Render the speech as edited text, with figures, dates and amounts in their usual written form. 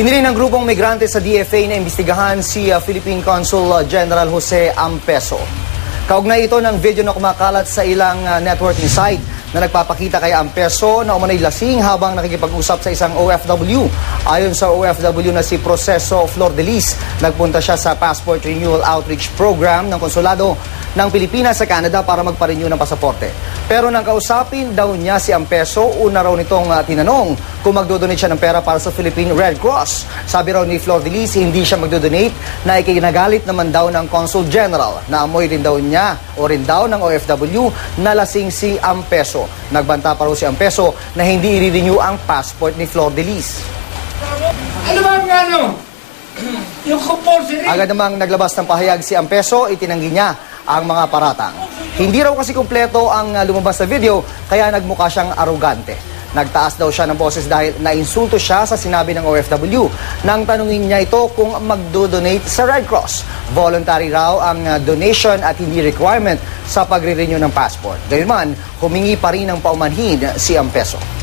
Hiniling ng grupong migrante sa DFA na imbestigahan si Philippine Consul General Jose Ampeso. Kaugnay ito ng video na kumakalat sa ilang networking site na nagpapakita kay Ampeso na umanay lasing habang nakikipag-usap sa isang OFW. Ayon sa OFW na si Proceso Flordelis, nagpunta siya sa Passport Renewal Outreach Program ng Konsulado ng Pilipinas sa Canada para magpa-renew ng pasaporte. Pero nang kausapin daw niya si Ampeso, una raw nitong tinanong kung magdodonate siya ng pera para sa Philippine Red Cross. Sabi raw ni Flordelis, hindi siya magdodonate na ikinagalit naman daw ng Consul General na amoy rin daw niya o rin daw ng OFW na lasing si Ampeso. Nagbanta pa raw si Ampeso na hindi i-renew ang passport ni Flordelis. Ano ba ang ano? Yung compulsory? Agad namang naglabas ng pahayag si Ampeso, itinanggi niya ang mga paratang. Hindi raw kasi kumpleto ang lumabas na video, kaya nagmukha siyang arugante. Nagtaas daw siya ng boses dahil nainsulto siya sa sinabi ng OFW nang tanungin niya ito kung magdo-donate sa Red Cross. Voluntary raw ang donation at hindi requirement sa pagre-renew ng passport. Gayunman, humingi pa rin ng paumanhin si Ampeso.